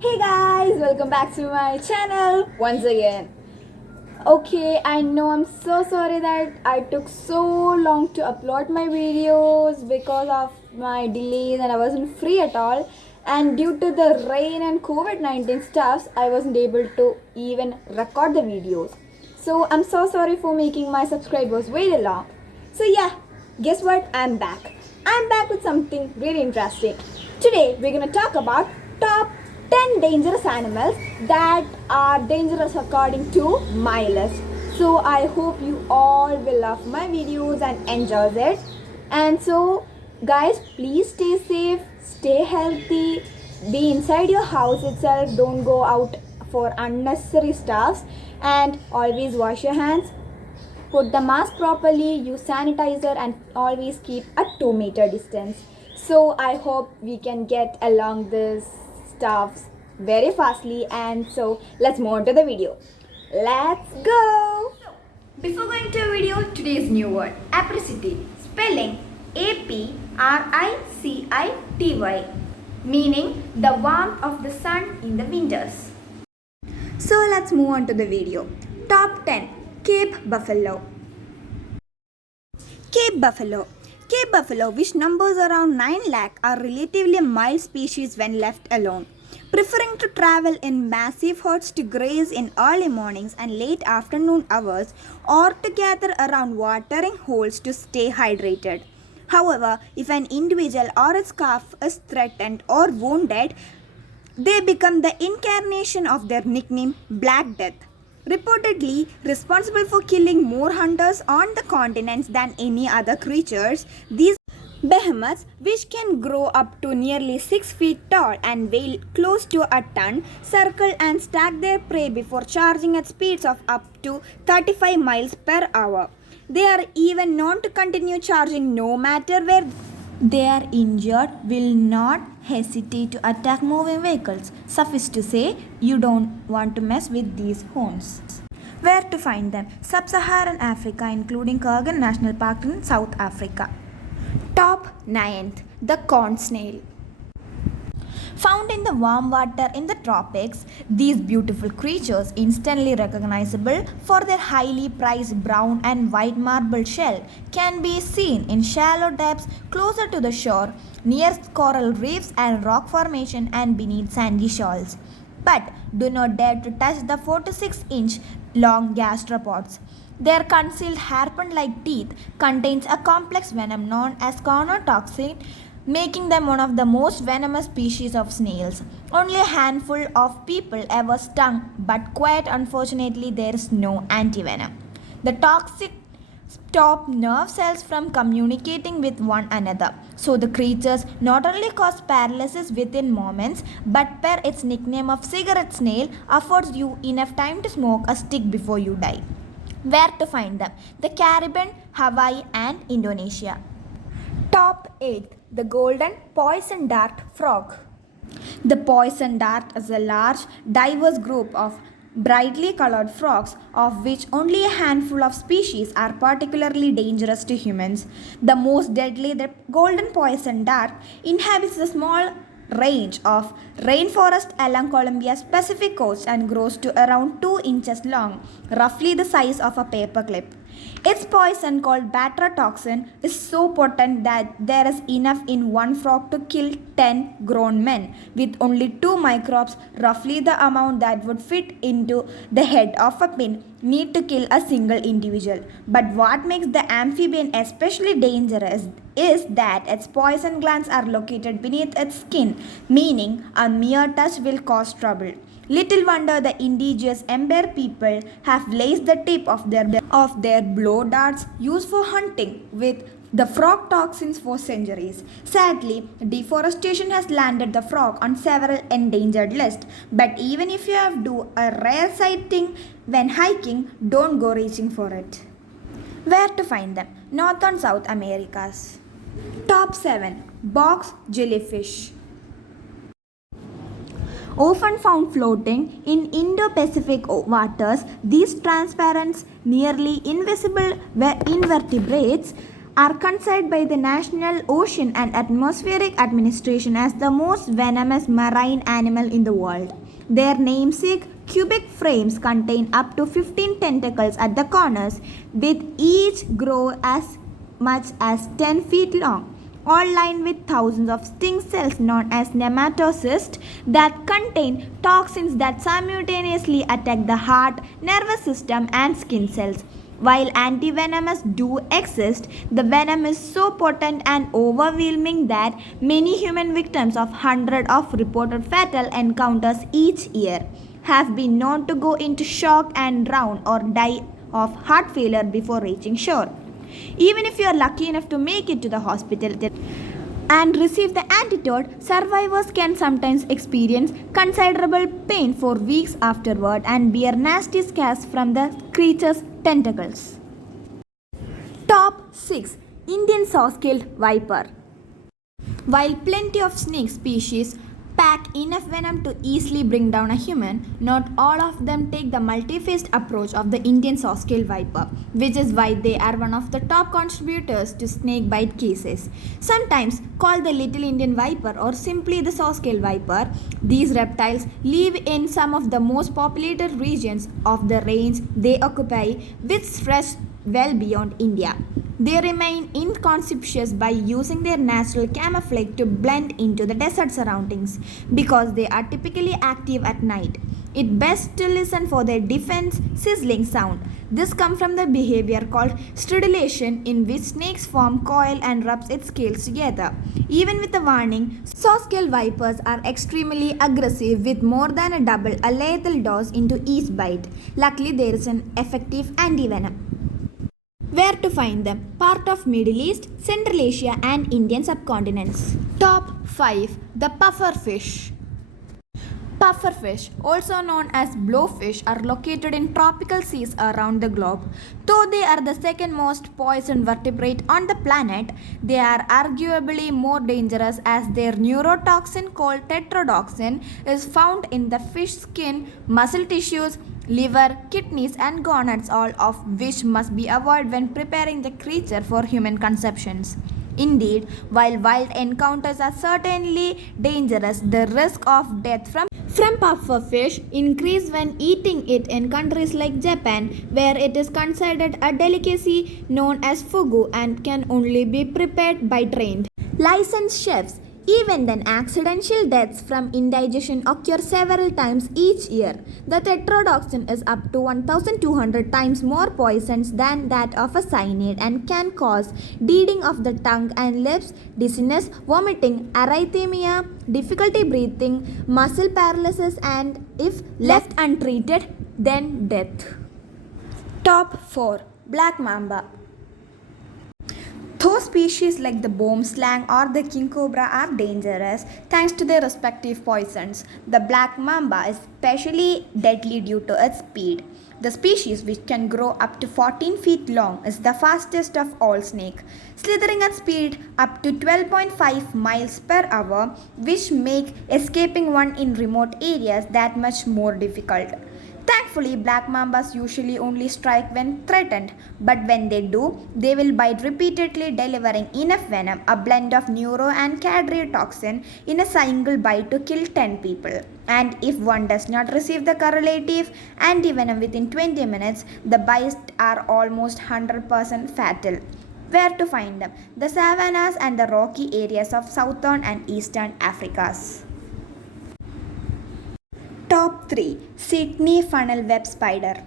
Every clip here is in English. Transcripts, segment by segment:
Hey guys, welcome back to my channel once again. Okay, I know I'm so sorry that I took so long to upload my videos because of my delays and I wasn't free at all. And due to the rain and COVID-19 stuffs, I wasn't able to even record the videos. So I'm so sorry for making my subscribers wait long. So yeah, guess what? I'm back. I'm back with something really interesting. Today we're gonna talk about top 10 dangerous animals that are dangerous according to my list. So I hope you all will love my videos and enjoy it. And so guys, please stay safe, stay healthy, be inside your house itself, don't go out for unnecessary stuffs, and always wash your hands, put the mask properly, use sanitizer, and always keep a 2 meter distance. So I hope we can get along this stuffs very fastly, and so let's move on to the video. Let's go. Before going to the video, today's new word, apricity, spelling APRICITY, meaning the warmth of the sun in the winters. So let's move on to the video. Top 10 Cape Buffalo. Cape Buffalo. Cape buffalo, which numbers around 9 lakh, are relatively mild species when left alone, preferring to travel in massive herds to graze in early mornings and late afternoon hours or to gather around watering holes to stay hydrated. However, if an individual or its calf is threatened or wounded, they become the incarnation of their nickname Black Death. Reportedly responsible for killing more hunters on the continents than any other creatures, these behemoths, which can grow up to nearly 6 feet tall and weigh close to a ton, circle and stack their prey before charging at speeds of up to 35 miles per hour. They are even known to continue charging no matter where they are injured, will not hesitate to attack moving vehicles. Suffice to say, you don't want to mess with these hounds. Where to find them? Sub-Saharan Africa, including Kruger National Park in South Africa. Top 9th, the corn snail. Found in the warm water in the tropics, these beautiful creatures, instantly recognizable for their highly prized brown and white marble shell, can be seen in shallow depths closer to the shore, near coral reefs and rock formation and beneath sandy shoals. But do not dare to touch the 4 to 6 inch long gastropods. Their concealed harpoon-like teeth contains a complex venom known as conotoxin, making them one of the most venomous species of snails. Only a handful of people ever stung, but quite unfortunately there is no antivenom. The toxic stop nerve cells from communicating with one another. So the creatures not only cause paralysis within moments, but per its nickname of cigarette snail, affords you enough time to smoke a stick before you die. Where to find them? The Caribbean, Hawaii, and Indonesia. Top 8. The golden poison dart frog. The poison dart is a large, diverse group of brightly colored frogs, of which only a handful of species are particularly dangerous to humans. The most deadly, the golden poison dart, inhabits a small range of rainforest along Colombia's Pacific coast and grows to around 2 inches long, roughly the size of a paperclip. Its poison, called batratoxin, is so potent that there is enough in one frog to kill 10 grown men, with only 2 microbes, roughly the amount that would fit into the head of a pin, need to kill a single individual. But what makes the amphibian especially dangerous is that its poison glands are located beneath its skin, meaning a mere touch will cause trouble. Little wonder the indigenous Ember people have laced the tip of their blow darts used for hunting with the frog toxins for centuries. Sadly, deforestation has landed the frog on several endangered lists. But even if you have do a rare sighting when hiking, don't go reaching for it. Where to find them? North and South Americas. Top 7. Box jellyfish. Often found floating in Indo-Pacific waters, these transparent, nearly invisible invertebrates are considered by the National Ocean and Atmospheric Administration as the most venomous marine animal in the world. Their namesake cubic frames contain up to 15 tentacles at the corners, with each grow as much as 10 feet long, all lined with thousands of sting cells known as nematocysts that contain toxins that simultaneously attack the heart, nervous system, and skin cells. While antivenomous do exist, the venom is so potent and overwhelming that many human victims of hundreds of reported fatal encounters each year have been known to go into shock and drown or die of heart failure before reaching shore. Even if you are lucky enough to make it to the hospital and receive the antidote, survivors can sometimes experience considerable pain for weeks afterward and bear nasty scars from the creature's tentacles. Top 6. Indian Saw-scaled Viper. While plenty of snake species pack enough venom to easily bring down a human, not all of them take the multi-faced approach of the Indian saw-scaled viper, which is why they are one of the top contributors to snake bite cases. Sometimes called the little Indian viper or simply the saw-scaled viper, these reptiles live in some of the most populated regions of the range they occupy, which stretch well beyond India. They remain inconspicuous by using their natural camouflage to blend into the desert surroundings because they are typically active at night. It's best to listen for their defense sizzling sound. This comes from the behavior called stridulation, in which snakes form coil and rubs its scales together. Even with a warning, saw-scaled vipers are extremely aggressive with more than a double a lethal dose into each bite. Luckily, there is an effective antivenom. Where to find them? Part of Middle East, Central Asia and Indian subcontinents. Top 5. The pufferfish. Pufferfish, also known as blowfish, are located in tropical seas around the globe. Though they are the second most poisoned vertebrate on the planet, they are arguably more dangerous as their neurotoxin called tetrodotoxin is found in the fish skin, muscle tissues, liver, kidneys and gonads, all of which must be avoided when preparing the creature for human consumptions. Indeed, while wild encounters are certainly dangerous, the risk of death from pufferfish increase when eating it in countries like Japan, where it is considered a delicacy known as fugu and can only be prepared by trained, licensed chefs. Even then, accidental deaths from indigestion occur several times each year. The tetrodotoxin is up to 1,200 times more poisonous than that of a cyanide and can cause bleeding of the tongue and lips, dizziness, vomiting, arrhythmia, difficulty breathing, muscle paralysis, and if left untreated, then death. Top 4. Black Mamba. Though species like the boomslang or the king cobra are dangerous thanks to their respective poisons, the black mamba is especially deadly due to its speed. The species, which can grow up to 14 feet long, is the fastest of all snakes, slithering at speed up to 12.5 miles per hour, which make escaping one in remote areas that much more difficult. Thankfully, black mambas usually only strike when threatened, but when they do, they will bite repeatedly, delivering enough venom, a blend of neuro and cadreotoxin, in a single bite to kill 10 people. And if one does not receive the correlative antivenom within 20 minutes, the bites are almost 100% fatal. Where to find them? The savannas and the rocky areas of southern and eastern Africas. Top 3. Sydney funnel web spider.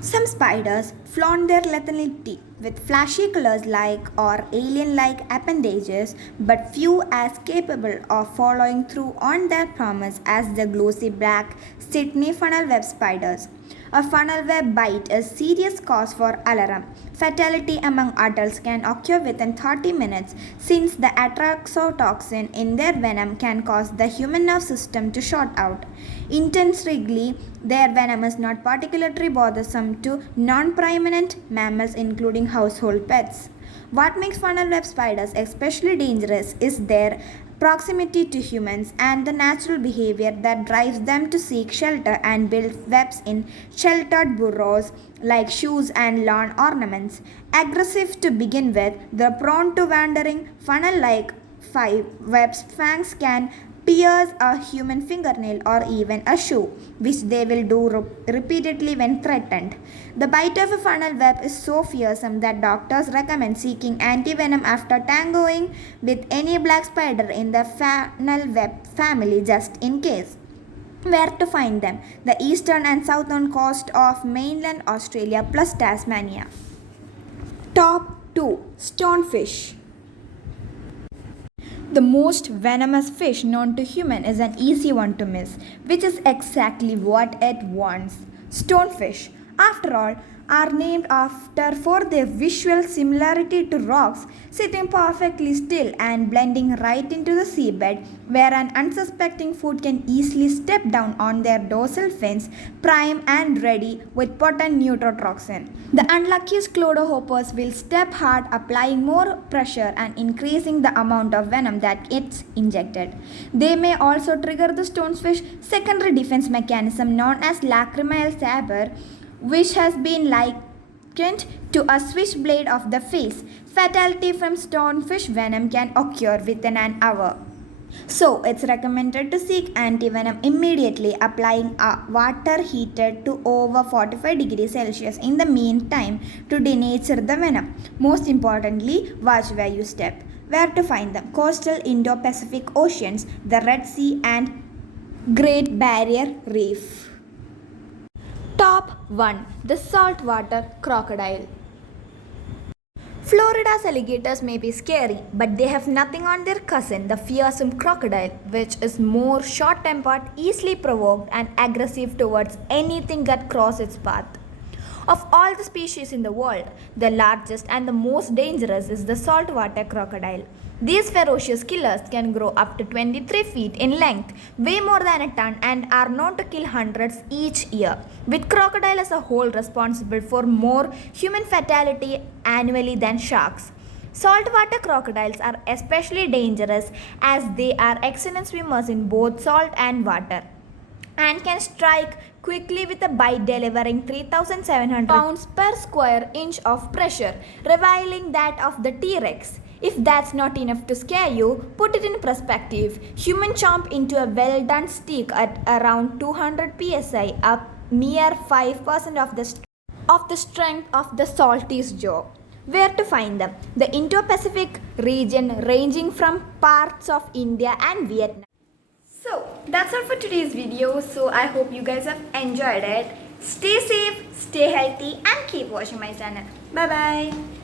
Some spiders flaunt their lethality with flashy colors like or alien-like appendages, but few as capable of following through on their promise as the glossy black Sydney funnel web spiders. A funnel web bite is serious cause for alarm. Fatality among adults can occur within 30 minutes since the atraxotoxin in their venom can cause the human nerve system to short out. Interestingly, their venom is not particularly bothersome to non-primatous mammals including household pets. What makes funnel web spiders especially dangerous is their proximity to humans, and the natural behavior that drives them to seek shelter and build webs in sheltered burrows like shoes and lawn ornaments. Aggressive to begin with, the prone to wandering funnel like webs fangs can pierce a human fingernail or even a shoe, which they will do repeatedly when threatened. The bite of a funnel web is so fearsome that doctors recommend seeking antivenom after tangoing with any black spider in the funnel web family just in case. Where to find them? The eastern and southern coast of mainland Australia plus Tasmania. Top 2 Stonefish. The most venomous fish known to human is an easy one to miss, which is exactly what it wants. Stonefish, after all, are named after for their visual similarity to rocks, sitting perfectly still and blending right into the seabed, where an unsuspecting foot can easily step down on their dorsal fins, prime and ready with potent neurotoxin. The unluckiest clodohoppers will step hard, applying more pressure and increasing the amount of venom that gets injected. They may also trigger the stonefish secondary defense mechanism known as lacrimal saber, which has been likened to a switchblade of the face. Fatality from stonefish venom can occur within an hour. So, it's recommended to seek antivenom immediately, applying a water heated to over 45 degrees Celsius in the meantime to denature the venom. Most importantly, watch where you step. Where to find them? Coastal Indo-Pacific Oceans, the Red Sea and Great Barrier Reef. Top 1 The Saltwater Crocodile. Florida's alligators may be scary, but they have nothing on their cousin, the fearsome crocodile, which is more short tempered, easily provoked, and aggressive towards anything that crosses its path. Of all the species in the world, the largest and the most dangerous is the saltwater crocodile. These ferocious killers can grow up to 23 feet in length, weigh more than a ton, and are known to kill hundreds each year, with crocodile as a whole responsible for more human fatality annually than sharks. Saltwater crocodiles are especially dangerous as they are excellent swimmers in both salt and water, and can strike quickly with a bite delivering 3,700 pounds per square inch of pressure, rivaling that of the T-Rex. If that's not enough to scare you, put it in perspective. Humans chomp into a well-done steak at around 200 psi, up near 5% of the strength of the salty's jaw. Where to find them? The Indo-Pacific region ranging from parts of India and Vietnam. So that's all for today's video. So I hope you guys have enjoyed it. Stay safe, stay healthy and keep watching my channel. Bye bye.